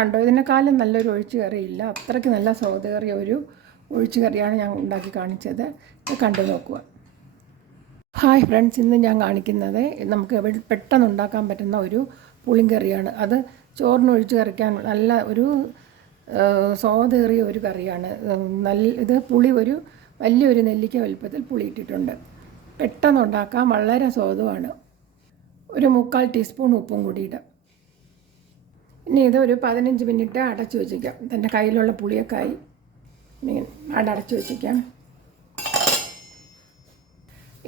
കണ്ടോ? ഇതിനേക്കാളും നല്ലൊരു ഒഴിച്ചു കറിയില്ല അത്രയ്ക്ക് നല്ല സ്വാദേറിയ ഒരു ഒഴിച്ചു കറിയാണ് ഞാൻ ഉണ്ടാക്കി കാണിച്ചത്. കണ്ടു നോക്കുക. ഹായ് ഫ്രണ്ട്സ് ഇന്ന് ഞാൻ കാണിക്കുന്നത് നമുക്ക് പെട്ടെന്ന് ഉണ്ടാക്കാൻ പറ്റുന്ന ഒരു പുളിങ്കറിയാണ്. അത് ചോറിന് ഒഴിച്ച് കറിക്കാൻ നല്ല ഒരു സ്വാദേറിയ ഒരു കറിയാണ്. നല്ല ഇത് പുളി ഒരു വലിയൊരു നെല്ലിക്ക വലുപ്പത്തിൽ പുളി ഇട്ടിട്ടുണ്ട്. പെട്ടെന്ന് ഉണ്ടാക്കാൻ വളരെ സ്വാദുമാണ് ഒരു മുക്കാൽ ടീസ്പൂൺ ഉപ്പും കൂടി ഇടാം. ഇനി ഇത് ഒരു പതിനഞ്ച് മിനിറ്റ് അടച്ചു വെച്ചിരിക്കാം. തന്റെ കയ്യിലുള്ള പുളിയൊക്കെ ആയി അടച്ചു വെച്ചിരിക്കാം.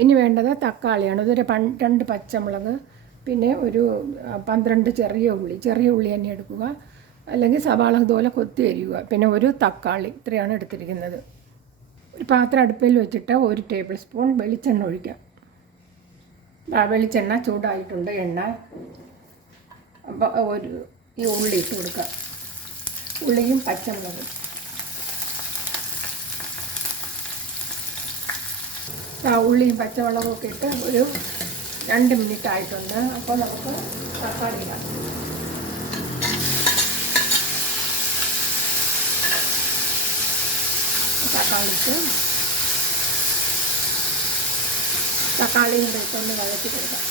ഇനി വേണ്ടത് തക്കാളിയാണ്. ഇതൊരു രണ്ട് പച്ചമുളക് പിന്നെ ഒരു പന്ത്രണ്ട് ചെറിയ ഉള്ളി. ചെറിയ ഉള്ളി തന്നെ എടുക്കുക. അല്ലെങ്കിൽ സവാള ഇതുപോലെ കൊത്തി അരിയുക. പിന്നെ ഒരു തക്കാളി ഇത്രയാണ് എടുത്തിരിക്കുന്നത്. ഒരു പാത്രം അടുപ്പിൽ വെച്ചിട്ട് ഒരു ടേബിൾ സ്പൂൺ വെളിച്ചെണ്ണ ഒഴിക്കാം. വെളിച്ചെണ്ണ ചൂടായിട്ടുണ്ട് എണ്ണ. അപ്പോൾ ഒരു ഈ ഉള്ളി ഇട്ട് കൊടുക്കുക ഉള്ളിയും പച്ചമുളകും ആ ഉള്ളിയും പച്ചമുളകും ഒക്കെ ഇട്ട് ഒരു രണ്ട് മിനിറ്റ് ആയിട്ടുണ്ട് അപ്പോൾ നമുക്ക് തക്കാളി ഇടാം തക്കാളി ഇട്ട് തക്കാളിയും കൂടെ ഇട്ടൊന്ന് വഴറ്റി കൊടുക്കാം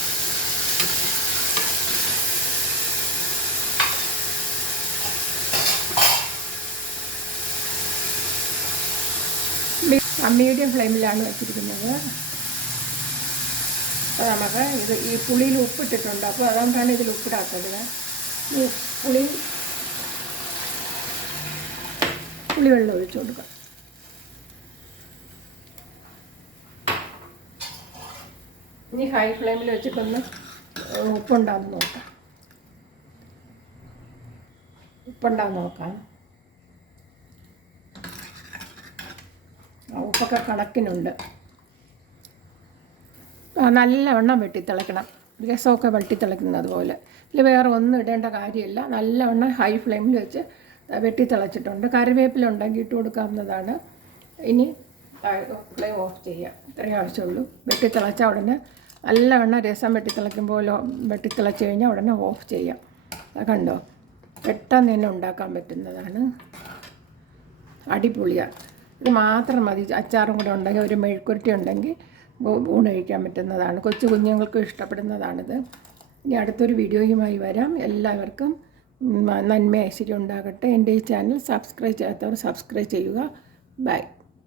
മീഡിയം ഫ്ലെയിമിലാണ് വെച്ചിരിക്കുന്നത്. അപ്പോൾ നമുക്ക് ഇത് ഈ പുളിയിൽ ഉപ്പിട്ടിട്ടുണ്ട്. അപ്പോൾ അതുകൊണ്ടാണ് ഇതിൽ ഉപ്പിടാത്തത്. ഈ പുളി പുളിവെള്ളം ഒഴിച്ചു കൊടുക്കാം. ഇനി ഹൈ ഫ്ലെയിമിൽ വെച്ചിട്ടൊന്ന് ഉപ്പുണ്ടാകുന്ന നോക്കാം. ഉപ്പുണ്ടാകുന്ന നോക്കാം. ഉപ്പൊക്കെ കണക്കിനുണ്ട്. നല്ലവണ്ണം വെട്ടിത്തിളയ്ക്കണം രസമൊക്കെ വെട്ടിത്തിളയ്ക്കുന്നത് പോലെ ഇതിൽ വേറെ ഒന്നും ഇടേണ്ട കാര്യമില്ല. നല്ലവണ്ണം ഹൈ ഫ്ലെയിമിൽ വെച്ച് വെട്ടിത്തിളച്ചിട്ടുണ്ട്. കറിവേപ്പില ഉണ്ടെങ്കിൽ ഇട്ട് കൊടുക്കാവുന്നതാണ്. ഇനി ഫ്ലെയിം ഓഫ് ചെയ്യാം. ഇത്രയും ആവശ്യമുള്ളൂ. വെട്ടിത്തിളച്ച ഉടനെ നല്ലവണ്ണം രസം വെട്ടിത്തിളയ്ക്കുമ്പോൾ വെട്ടിത്തിളച്ച് കഴിഞ്ഞാൽ ഉടനെ ഓഫ് ചെയ്യാം. കണ്ടോ? പെട്ടെന്ന് തന്നെ ഉണ്ടാക്കാൻ പറ്റുന്നതാണ്. അടിപൊളിയാണ് ഇത് മാത്രം മതി. അച്ചാറും കൂടെ ഉണ്ടെങ്കിൽ ഒരു മെഴുക്കുരുട്ടി ഉണ്ടെങ്കിൽ ഊണ് കഴിക്കാൻ പറ്റുന്നതാണ്. കൊച്ചു കുഞ്ഞുങ്ങൾക്കും ഇഷ്ടപ്പെടുന്നതാണിത്. ഇനി അടുത്തൊരു വീഡിയോയുമായി വരാം. എല്ലാവർക്കും നന്മ ഐശ്വര്യം ഉണ്ടാകട്ടെ. എന്റെ ഈ ചാനൽ സബ്സ്ക്രൈബ് ചെയ്യാത്തവർ സബ്സ്ക്രൈബ് ചെയ്യുക. ബൈ.